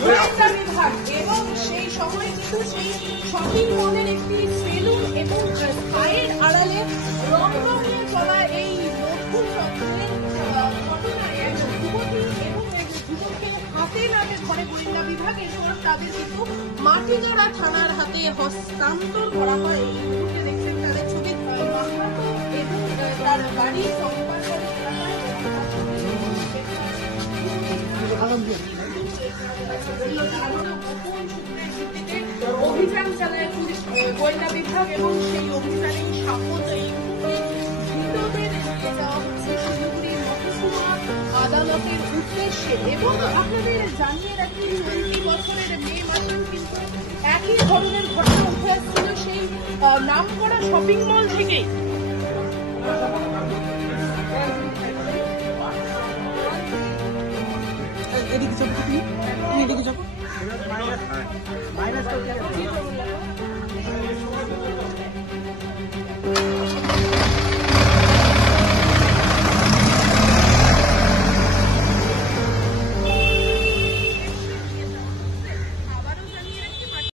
গোয়েন্দা বিভাগ এবং সেই সময় কিন্তু সেই শপিং মলের একটি সেলুন এবং স্পায়ের আড়ালে রংরঙে চলা এই মধুর চক্রের ঘটনায় একজন যুবতী এবং একজন যুবককে হাতে নাতে ধরে গোয়েন্দা বিভাগ, এরপর তাদের কিন্তু মাটিজোড়া থানার হাতে হস্তান্তর করা হয়। এই মুহূর্তে দেখছেন তাদের ছবি মাহাতো এবং তার বাড়ি সম্পাদন অভিযান চালায় পুলিশ গোয়েন্দা বিভাগ এবং সেই অভিযানে সাপোর্ট এই ধৃতদের নিয়ে যাওয়া হচ্ছে শিলিগুড়ির মহকুমা আদালতের উদ্দেশ্যে। এবং আপনাদের জানিয়ে রাখি 20 বছরের মে মাসে কিন্তু একই ধরনের ঘটনা উঠে আসছিল সেই নামকরা শপিং মল থেকেই। এদিকে যাবো, তুমি এদিকে যাবো।